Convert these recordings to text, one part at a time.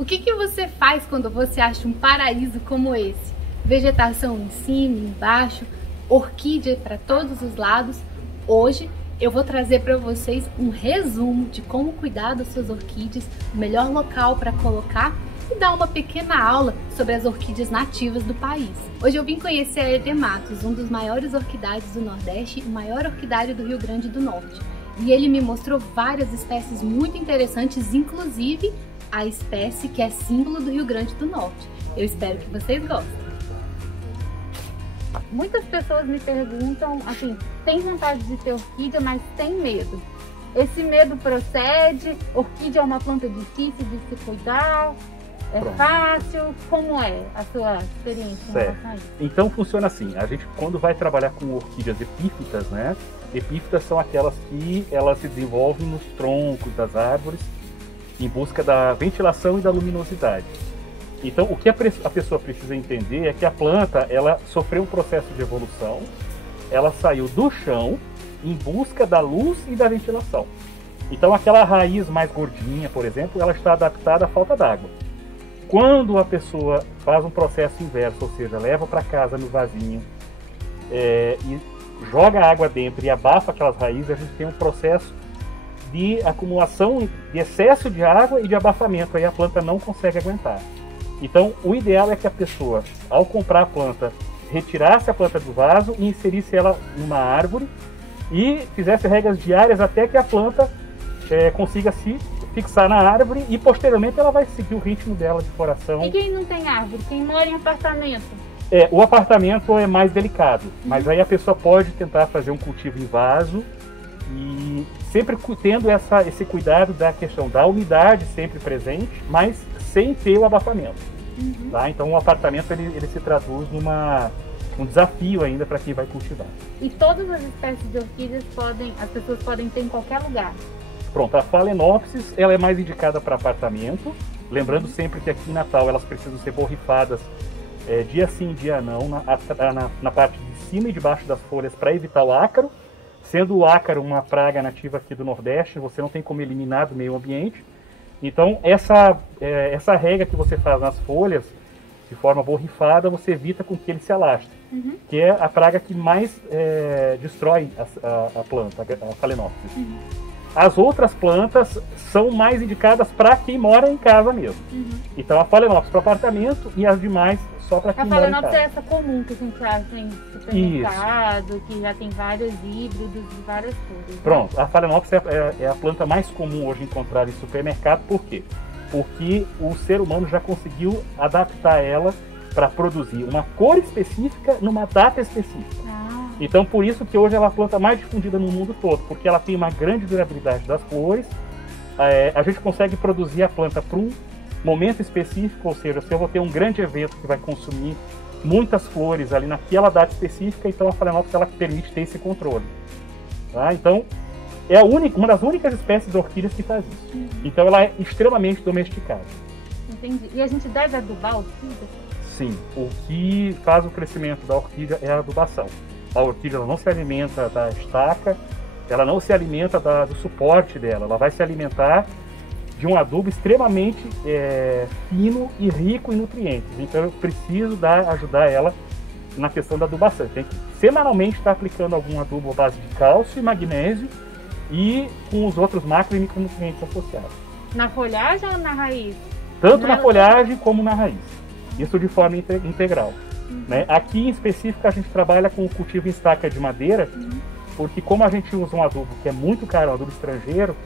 O que você faz quando você acha um paraíso como esse? Vegetação em cima, embaixo, orquídea para todos os lados. Hoje eu vou trazer para vocês um resumo de como cuidar das suas orquídeas, o melhor local para colocar e dar uma pequena aula sobre as orquídeas nativas do país. Hoje eu vim conhecer a Edematus, um dos maiores orquidários do Nordeste e o maior orquidário do Rio Grande do Norte. E ele me mostrou várias espécies muito interessantes, inclusive a espécie que é símbolo do Rio Grande do Norte. Eu espero que vocês gostem. Muitas pessoas me perguntam, assim, tem vontade de ter orquídea, mas tem medo. Esse medo procede? Orquídea é uma planta difícil de se cuidar? É fácil? Como é a sua experiência em relação a isso? Então funciona assim, a gente quando vai trabalhar com orquídeas epífitas, né? Epífitas são aquelas que elas se desenvolvem nos troncos das árvores em busca da ventilação e da luminosidade. Então o que a pessoa precisa entender é que a planta ela sofreu um processo de evolução, ela saiu do chão em busca da luz e da ventilação. Então aquela raiz mais gordinha, por exemplo, ela está adaptada à falta d'água. Quando a pessoa faz um processo inverso, ou seja, leva para casa no vasinho e joga água dentro e abafa aquelas raízes, a gente tem um processo de acumulação de excesso de água e de abafamento, aí a planta não consegue aguentar. Então o ideal é que a pessoa, ao comprar a planta, retirasse a planta do vaso e inserisse ela numa árvore e fizesse regas diárias até que a planta consiga se fixar na árvore e posteriormente ela vai seguir o ritmo dela de floração. E quem não tem árvore? Quem mora em apartamento? O apartamento é mais delicado, mas aí a pessoa pode tentar fazer um cultivo em vaso e sempre tendo esse cuidado da questão da umidade sempre presente, mas sem ter o abafamento. Tá? Então o apartamento ele se traduz um desafio ainda para quem vai cultivar. E todas as espécies de orquídeas as pessoas podem ter em qualquer lugar? Pronto, a Phalaenopsis ela é mais indicada para apartamento, lembrando sempre que aqui em Natal elas precisam ser borrifadas dia sim, dia não, na parte de cima e de baixo das folhas para evitar o ácaro. Sendo o ácaro uma praga nativa aqui do Nordeste, você não tem como eliminar do meio ambiente. Então essa rega que você faz nas folhas, de forma borrifada, você evita com que ele se alastre, que é a praga que mais destrói a planta, a Phalaenopsis. As outras plantas são mais indicadas para quem mora em casa mesmo. Então a Phalaenopsis para apartamento e as demais só para quem mora em casa. A Phalaenopsis é essa comum que a gente acha em supermercado, que já tem vários híbridos de várias cores. Pronto, a Phalaenopsis é a planta mais comum hoje encontrar em supermercado. Por quê? Porque o ser humano já conseguiu adaptar ela para produzir uma cor específica numa data específica. Então por isso que hoje ela é a planta mais difundida no mundo todo, porque ela tem uma grande durabilidade das flores, a gente consegue produzir a planta para um momento específico, ou seja, se eu vou ter um grande evento que vai consumir muitas flores ali naquela data específica, então a Phalaenopsis ela permite ter esse controle. Tá? Então é uma das únicas espécies de orquídeas que faz isso. Então ela é extremamente domesticada. Entendi. E a gente deve adubar a orquídea? Sim, o que faz o crescimento da orquídea é a adubação. A orquídea ela não se alimenta da estaca, ela não se alimenta do suporte dela, ela vai se alimentar de um adubo extremamente fino e rico em nutrientes. Então eu preciso ajudar ela na questão da adubação. Tem que semanalmente estar aplicando algum adubo à base de cálcio e magnésio e com os outros macro e micronutrientes associados. Na folhagem ou na raiz? Tanto na folhagem como na raiz. Isso de forma integral. Né? Aqui em específico a gente trabalha com o cultivo em estaca de madeira, porque como a gente usa um adubo que é muito caro, um adubo estrangeiro,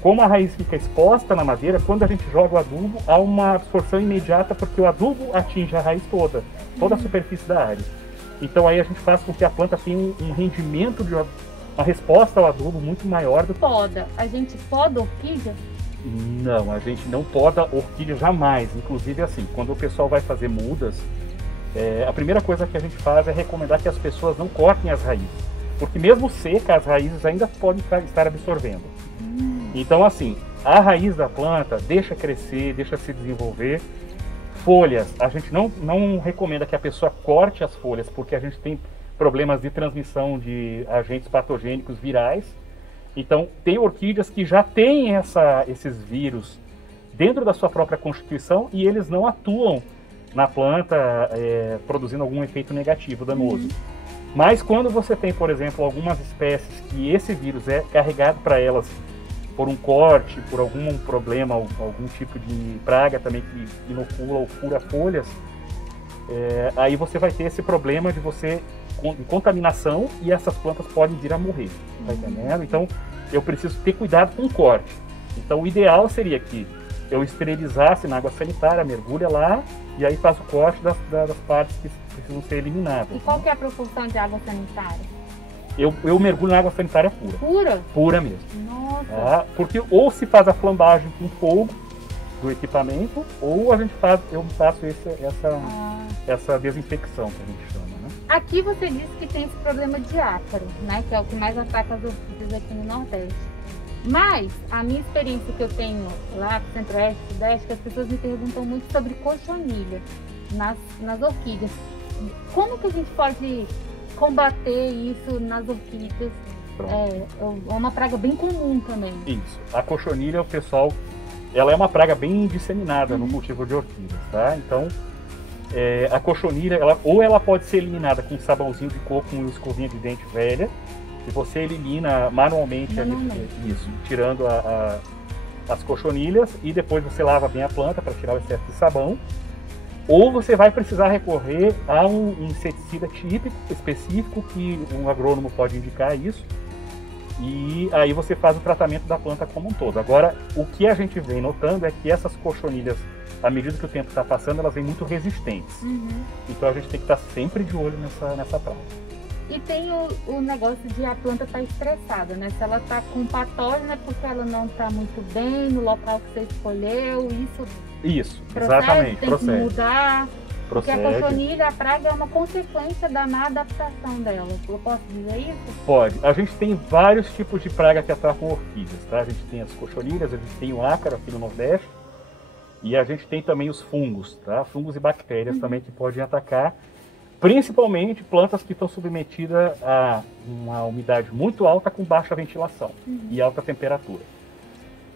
como a raiz fica exposta na madeira, quando a gente joga o adubo, há uma absorção imediata, porque o adubo atinge a raiz toda a superfície da área. Então aí a gente faz com que a planta tenha um rendimento, uma resposta ao adubo muito maior do que... Poda. A gente poda orquídea? Não, a gente não poda orquídea jamais. Inclusive assim, quando o pessoal vai fazer mudas, a primeira coisa que a gente faz é recomendar que as pessoas não cortem as raízes, porque mesmo seca, as raízes ainda podem estar absorvendo. Então assim, a raiz da planta deixa crescer, deixa se desenvolver. Folhas, a gente não recomenda que a pessoa corte as folhas, porque a gente tem problemas de transmissão de agentes patogênicos virais. Então tem orquídeas que já têm esses vírus dentro da sua própria constituição e eles não atuam na planta produzindo algum efeito negativo, danoso. Mas quando você tem, por exemplo, algumas espécies que esse vírus é carregado para elas por um corte, por algum problema, algum tipo de praga também que inocula ou cura folhas, aí você vai ter esse problema de você de contaminação e essas plantas podem vir a morrer, tá entendendo? Então eu preciso ter cuidado com o corte. Então o ideal seria que eu esterilizasse na água sanitária, mergulha lá e aí faz o corte das partes que precisam ser eliminadas. E qual que é a proporção de água sanitária? Eu mergulho na água sanitária pura. Pura? Pura mesmo. Nossa. Tá? Porque ou se faz a flambagem com fogo do equipamento, ou eu faço essa desinfecção que a gente chama, né? Aqui você disse que tem esse problema de ácaro, né? Que é o que mais ataca as orquídeas aqui no Nordeste. Mas a minha experiência que eu tenho lá no Centro-Oeste, Sudeste, que as pessoas me perguntam muito sobre cochonilha nas orquídeas. Como que a gente pode combater isso nas orquídeas? É uma praga bem comum também. Isso. A cochonilha, o pessoal, ela é uma praga bem disseminada no cultivo de orquídeas, tá? Então, a cochonilha, ela pode ser eliminada com um sabãozinho de coco e uma escovinha de dente velha, e você elimina manualmente isso, tirando as cochonilhas, e depois você lava bem a planta para tirar o excesso de sabão. Ou você vai precisar recorrer a um inseticida típico, específico, que um agrônomo pode indicar isso. E aí você faz o tratamento da planta como um todo. Agora, o que a gente vem notando é que essas cochonilhas, à medida que o tempo está passando, elas vêm muito resistentes. Então a gente tem que estar sempre de olho nessa praga. E tem o negócio de a planta estar estressada, né? Se ela está com patógeno é porque ela não está muito bem no local que você escolheu, Isso, procede, exatamente, tem procede. que mudar. Porque Procede. a cochonilha, a praga é uma consequência da má adaptação dela. Eu posso dizer isso? Pode. A gente tem vários tipos de praga que atacam orquídeas, tá? A gente tem as cochonilhas, a gente tem o ácaro aqui no Nordeste, e a gente tem também os fungos, tá? Fungos e bactérias também que podem atacar, principalmente plantas que estão submetidas a uma umidade muito alta com baixa ventilação e alta temperatura.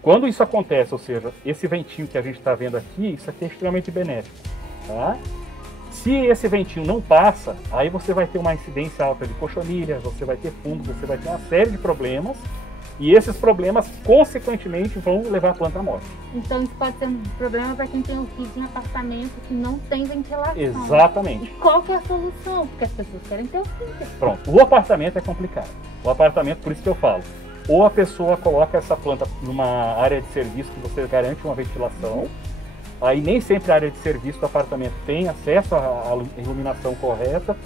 Quando isso acontece, ou seja, esse ventinho que a gente está vendo aqui, isso aqui é extremamente benéfico, tá? Se esse ventinho não passa, aí você vai ter uma incidência alta de cochonilha, você vai ter fungo, você vai ter uma série de problemas, e esses problemas, consequentemente, vão levar a planta à morte. Então isso pode ser um problema para quem tem orquídea em apartamento que não tem ventilação. Exatamente. E qual que é a solução? Porque as pessoas querem ter orquídea. Pronto, o apartamento é complicado. O apartamento, por isso que eu falo, ou a pessoa coloca essa planta numa área de serviço que você garante uma ventilação, aí nem sempre a área de serviço do apartamento tem acesso à iluminação correta,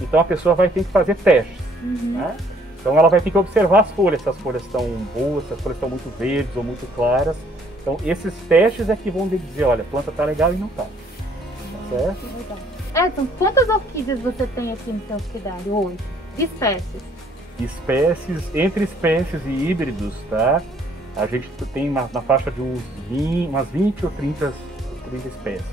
então a pessoa vai ter que fazer testes, né? Então ela vai ter que observar as folhas, se as folhas estão boas, se as folhas estão muito verdes ou muito claras. Então esses testes é que vão dizer, olha, a planta está legal e não está. Tá certo? Edson, quantas orquídeas você tem aqui no seu orquidário hoje? Espécies? Espécies, entre espécies e híbridos, tá? A gente tem na faixa de umas 20 ou 30 espécies.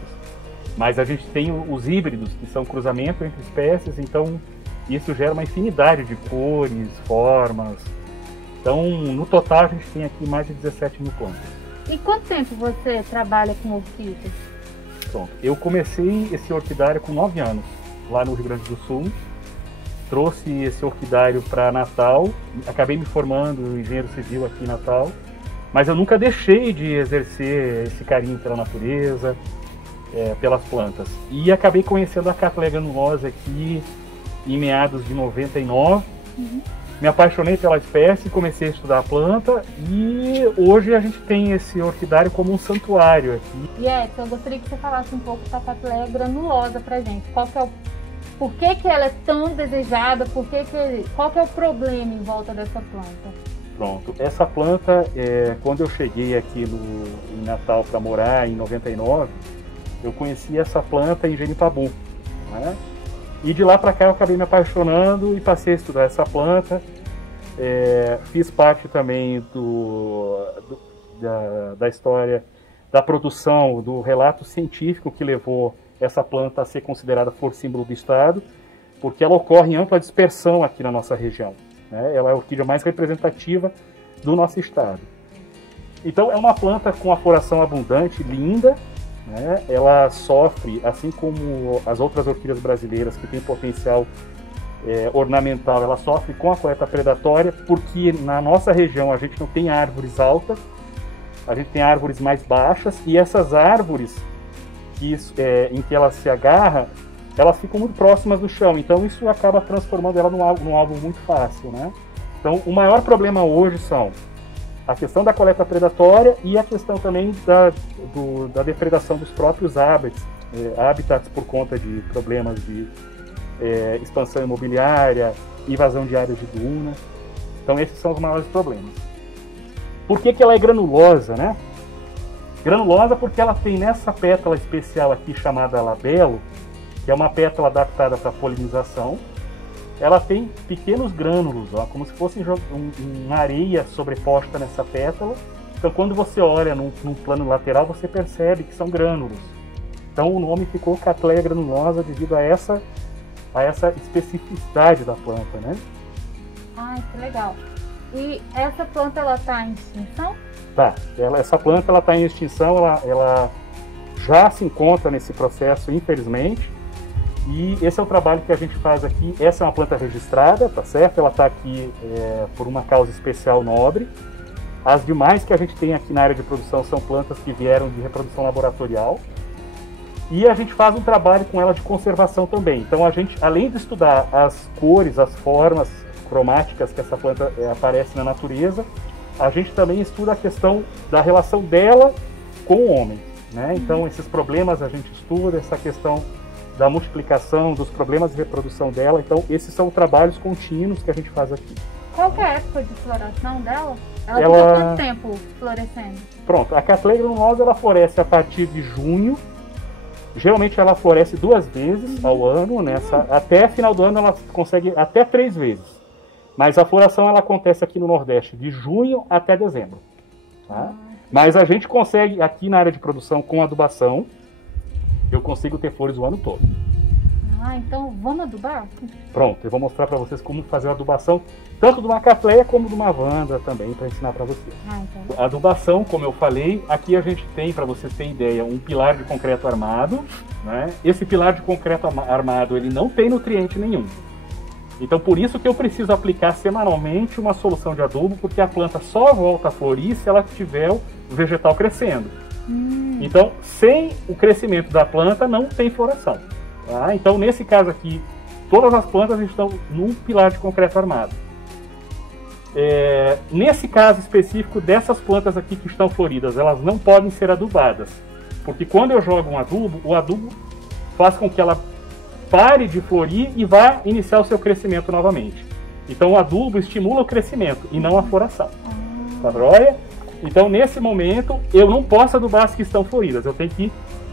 Mas a gente tem os híbridos, que são cruzamento entre espécies, então isso gera uma infinidade de cores, formas. Então, no total, a gente tem aqui mais de 17 mil plantas. E quanto tempo você trabalha com orquídeas? Pronto. Eu comecei esse orquidário com 9 anos, lá no Rio Grande do Sul. Trouxe esse orquidário para Natal, acabei me formando engenheiro civil aqui em Natal, mas eu nunca deixei de exercer esse carinho pela natureza, pelas plantas. E acabei conhecendo a Cattleya granulosa aqui em meados de 99. Me apaixonei pela espécie, comecei a estudar a planta e hoje a gente tem esse orquidário como um santuário aqui. E Edson, eu gostaria que você falasse um pouco da Cattleya granulosa pra gente. Por que ela é tão desejada? Qual que é o problema em volta dessa planta? Pronto, essa planta, quando eu cheguei aqui em Natal para morar em 99, eu conheci essa planta em Genipabu, né? E de lá para cá eu acabei me apaixonando e passei a estudar essa planta. Fiz parte também da história da produção do relato científico que levou essa planta a ser considerada flor símbolo do estado, porque ela ocorre em ampla dispersão aqui na nossa região, né? Ela é a orquídea mais representativa do nosso estado. Então é uma planta com a floração abundante, linda, né? Ela sofre, assim como as outras orquídeas brasileiras que têm potencial ornamental, ela sofre com a coleta predatória, porque na nossa região a gente não tem árvores altas, a gente tem árvores mais baixas, e essas árvores em que ela se agarra, elas ficam muito próximas do chão, então isso acaba transformando ela num alvo muito fácil, né? Então o maior problema hoje são a questão da coleta predatória e a questão também da depredação dos próprios habitats por conta de problemas de expansão imobiliária, invasão de áreas de dunas. Então esses são os maiores problemas. Por que ela é granulosa, né? Granulosa porque ela tem nessa pétala especial aqui chamada labelo, que é uma pétala adaptada para polinização. Ela tem pequenos grânulos, ó, como se fosse uma areia sobreposta nessa pétala. Então quando você olha num plano lateral, você percebe que são grânulos. Então o nome ficou Cattleya granulosa devido a essa especificidade da planta, né? Ai, que legal. E essa planta, ela está em extinção? Tá, essa planta ela está em extinção, ela já se encontra nesse processo, infelizmente. E esse é o trabalho que a gente faz aqui. Essa é uma planta registrada, tá certo? Ela está aqui por uma causa especial nobre. As demais que a gente tem aqui na área de produção são plantas que vieram de reprodução laboratorial. E a gente faz um trabalho com ela de conservação também. Então a gente, além de estudar as cores, as formas cromáticas que essa planta aparece na natureza, a gente também estuda a questão da relação dela com o homem, né? Então esses problemas a gente estuda, essa questão da multiplicação, dos problemas de reprodução dela. Então esses são trabalhos contínuos que a gente faz aqui. Qual que é a época de floração dela? Ela fica quanto tempo florescendo? Pronto, a Cattleya granulosa ela floresce a partir de junho. Geralmente ela floresce 2 vezes ao ano, até final do ano ela consegue até 3 vezes. Mas a floração ela acontece aqui no Nordeste de junho até dezembro. Tá? Mas a gente consegue, aqui na área de produção, com adubação, eu consigo ter flores o ano todo. Ah, então vamos adubar? Pronto, eu vou mostrar para vocês como fazer a adubação, tanto de uma Cattleya como de uma Vanda também, para ensinar para vocês. Então. A adubação, como eu falei, aqui a gente tem, para vocês terem ideia, um pilar de concreto armado, né? Esse pilar de concreto armado, ele não tem nutriente nenhum. Então por isso que eu preciso aplicar semanalmente uma solução de adubo, porque a planta só volta a florir se ela tiver o vegetal crescendo. Então, sem o crescimento da planta, não tem floração. Tá? Então, nesse caso aqui, todas as plantas estão num pilar de concreto armado. Nesse caso específico, dessas plantas aqui que estão floridas, elas não podem ser adubadas. Porque quando eu jogo um adubo, o adubo faz com que ela pare de florir e vá iniciar o seu crescimento novamente. Então, o adubo estimula o crescimento e não a floração. Tá joia? Então, nesse momento, eu não posso adubar as que estão floridas. Eu tenho que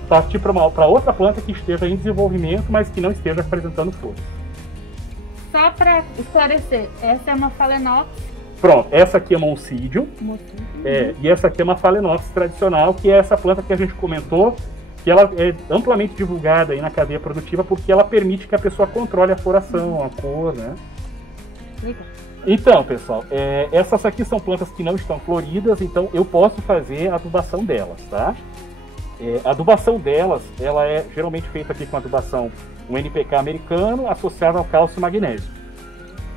partir para outra planta que esteja em desenvolvimento, mas que não esteja apresentando flores. Só para esclarecer, essa é uma Phalaenopsis? Pronto, essa aqui é Moncidium. E essa aqui é uma Phalaenopsis tradicional, que é essa planta que a gente comentou, que ela é amplamente divulgada aí na cadeia produtiva, porque ela permite que a pessoa controle a floração, a cor, né? Legal. Então, pessoal, essas aqui são plantas que não estão floridas, então eu posso fazer a adubação delas, tá? A adubação delas, ela é geralmente feita aqui com adubação, um NPK americano associado ao cálcio e magnésio.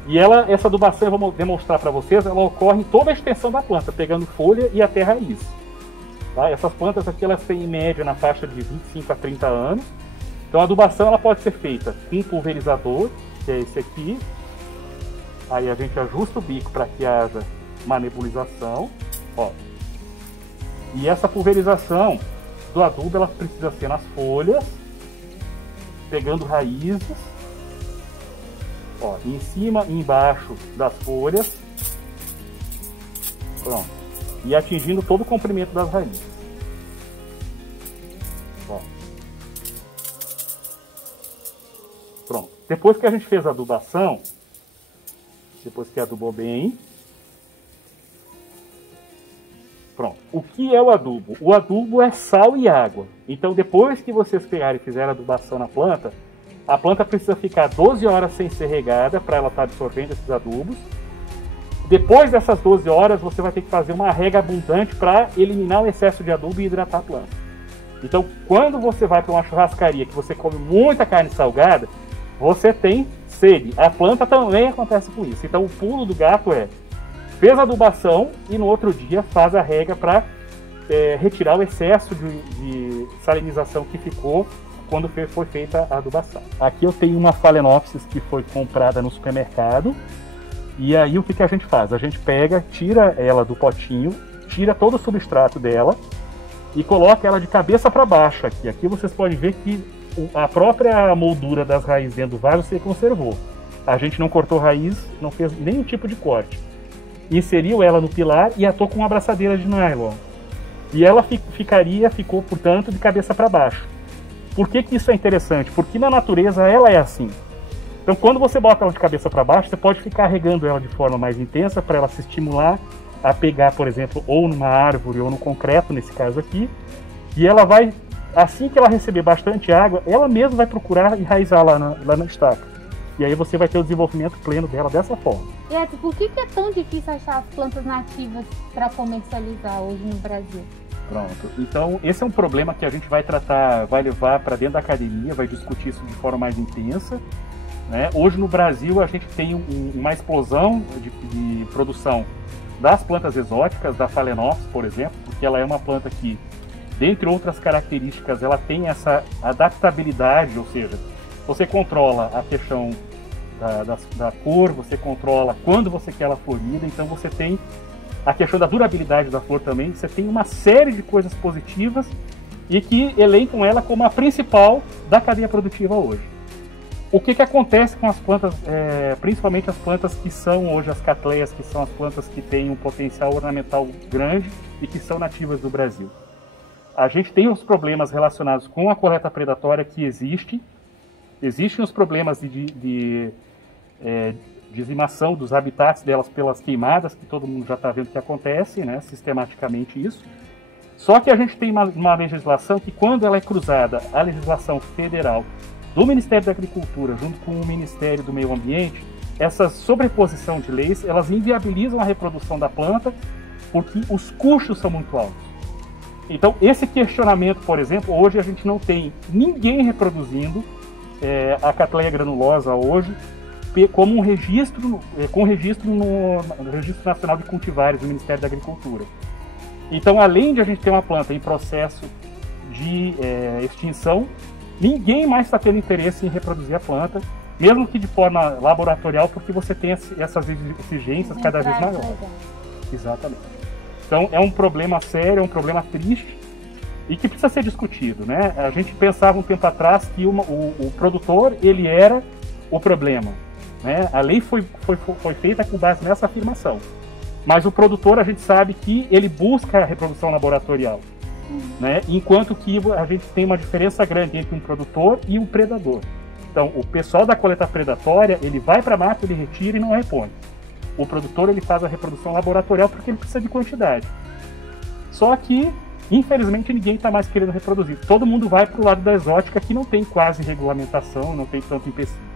E essa adubação, eu vou demonstrar para vocês, ela ocorre em toda a extensão da planta, pegando folha e até raiz. Tá? Essas plantas aqui, elas têm em média na faixa de 25 a 30 anos. Então a adubação ela pode ser feita com um pulverizador, que é esse aqui. Aí a gente ajusta o bico para que haja uma nebulização. Ó. E essa pulverização do adubo ela precisa ser nas folhas, pegando raízes, ó, em cima e embaixo das folhas, pronto, e atingindo todo o comprimento das raízes. Ó. Pronto. Depois que a gente fez a adubação, depois que adubou bem, pronto. O que é o adubo? O adubo é sal e água. Então, depois que vocês pegarem e fizerem a adubação na planta, a planta precisa ficar 12 horas sem ser regada para ela estar absorvendo esses adubos. Depois dessas 12 horas, você vai ter que fazer uma rega abundante para eliminar o excesso de adubo e hidratar a planta. Então, quando você vai para uma churrascaria que você come muita carne salgada, você tem sede. A planta também acontece com isso. Então, o pulo do gato fez a adubação e no outro dia faz a rega para retirar o excesso de salinização que ficou quando foi feita a adubação. Aqui eu tenho uma Phalaenopsis que foi comprada no supermercado. E aí o que a gente faz? A gente pega, tira ela do potinho, tira todo o substrato dela e coloca ela de cabeça para baixo aqui. Aqui vocês podem ver que a própria moldura das raízes dentro do vaso se conservou. A gente não cortou raiz, não fez nenhum tipo de corte. Inseriu ela no pilar e atou com uma abraçadeira de nylon. E ela ficou, portanto, de cabeça para baixo. Por que isso é interessante? Porque na natureza ela é assim. Então, quando você bota ela de cabeça para baixo, você pode ficar regando ela de forma mais intensa para ela se estimular a pegar, por exemplo, ou numa árvore ou no concreto, nesse caso aqui. E ela vai, assim que ela receber bastante água, ela mesma vai procurar enraizar lá na estaca. E aí você vai ter o desenvolvimento pleno dela dessa forma. Beto, por que é tão difícil achar as plantas nativas para comercializar hoje no Brasil? Pronto. Então, esse é um problema que a gente vai tratar, vai levar para dentro da academia, vai discutir isso de forma mais intensa. Né? Hoje no Brasil a gente tem uma explosão de produção das plantas exóticas, da Phalaenopsis, por exemplo, porque ela é uma planta que, dentre outras características, ela tem essa adaptabilidade, ou seja, você controla a questão da cor, você controla quando você quer ela florida, então você tem a questão da durabilidade da flor também, você tem uma série de coisas positivas e que elencam ela como a principal da cadeia produtiva hoje. O que acontece com as plantas, principalmente as plantas que são hoje as catleias, que são as plantas que têm um potencial ornamental grande e que são nativas do Brasil? A gente tem os problemas relacionados com a coleta predatória que existem os problemas de dizimação dos habitats delas pelas queimadas, que todo mundo já está vendo que acontece, né, sistematicamente isso. Só que a gente tem uma legislação que, quando ela é cruzada à legislação federal do Ministério da Agricultura junto com o Ministério do Meio Ambiente, essa sobreposição de leis, elas inviabilizam a reprodução da planta porque os custos são muito altos. Então, esse questionamento, por exemplo, hoje a gente não tem ninguém reproduzindo a Cattleya granulosa hoje como um registro, com registro no Registro Nacional de Cultivares do Ministério da Agricultura. Então, além de a gente ter uma planta em processo de extinção, ninguém mais está tendo interesse em reproduzir a planta, mesmo que de forma laboratorial, porque você tem essas exigências cada vez maiores. Exatamente. Então, é um problema sério, é um problema triste e que precisa ser discutido, né? A gente pensava um tempo atrás que o produtor, ele era o problema, né? A lei foi feita com base nessa afirmação. Mas o produtor, a gente sabe que ele busca a reprodução laboratorial. Né? Enquanto que a gente tem uma diferença grande entre um produtor e um predador. Então, o pessoal da coleta predatória, ele vai para a mata, ele retira e não repõe. O produtor, ele faz a reprodução laboratorial porque ele precisa de quantidade. Só que, infelizmente, ninguém está mais querendo reproduzir. Todo mundo vai para o lado da exótica, que não tem quase regulamentação, não tem tanto empecilho.